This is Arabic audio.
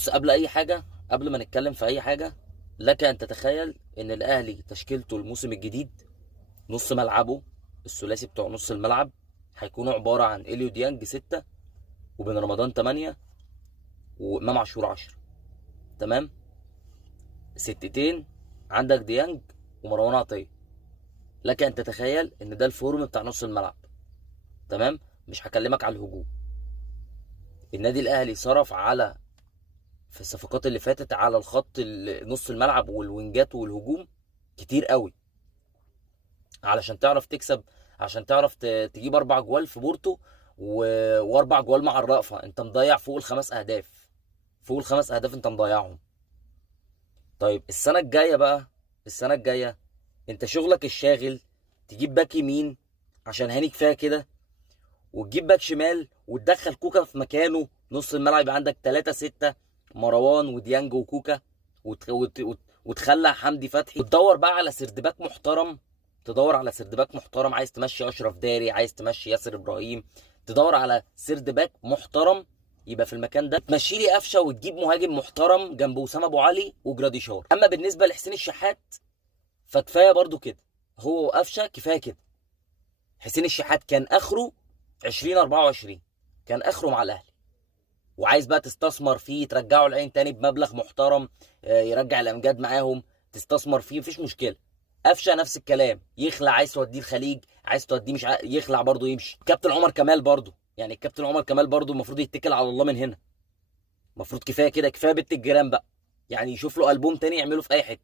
بص، قبل اي حاجه، قبل ما نتكلم في اي حاجه، لك ان تتخيل ان الاهلي تشكيلته الموسم الجديد نص ملعبه الثلاثي بتوع نص الملعب هيكونوا عباره عن اليو ديانج 6، وبن رمضان 8، وامام عاشور 10. تمام. ستتين، عندك ديانج ومروان عطيه. لك ان تتخيل ان ده الفورم بتاع نص الملعب. تمام. مش هكلمك على الهجوم. النادي الاهلي صرف على في الصفقات اللي فاتت على الخط نص الملعب والوينجات والهجوم كتير قوي علشان تعرف تكسب، عشان تعرف تجيب 4 جوال في بورتو واربع جوال مع الرأفة. انت مضيع فوق ال5 اهداف، فوق ال5 اهداف انت مضيعهم. طيب السنة الجاية بقى، السنة الجاية انت شغلك الشاغل تجيب باك يمين عشان هاني كفايه كده، وتجيب باك شمال وتدخل كوكا في مكانه. نص الملعب يبقى عندك 3-6، مروان وديانج وكوكا، وتخلع حمدي فتحي، وتدور بقى على سردباك محترم. تدور على سردباك محترم، عايز تمشي اشرف داري، عايز تمشي ياسر ابراهيم، تدور على سردباك محترم يبقى في المكان ده. تمشي لي قفشه وتجيب مهاجم محترم جنب وسام ابو علي وجراديشار. اما بالنسبه لحسين الشحات فكفايه برضو كده، هو وقفشه كفايه كده. حسين الشحات كان اخره 2024، كان اخره مع الاهلي، وعايز بقى تستثمر فيه، ترجعه العين تاني بمبلغ محترم، يرجع الامجاد معاهم، تستثمر فيه مفيش مشكله. قفشه نفس الكلام، يخلع، عايز توديه الخليج، عايز توديه مش يخلع برضه يمشي. كابتن عمر كمال برضه، يعني الكابتن عمر كمال برضه المفروض يتكل على الله من هنا. المفروض كفايه كده، كفايه بنت الجيران بقى، يعني يشوف له البوم تاني يعمله في اي حته.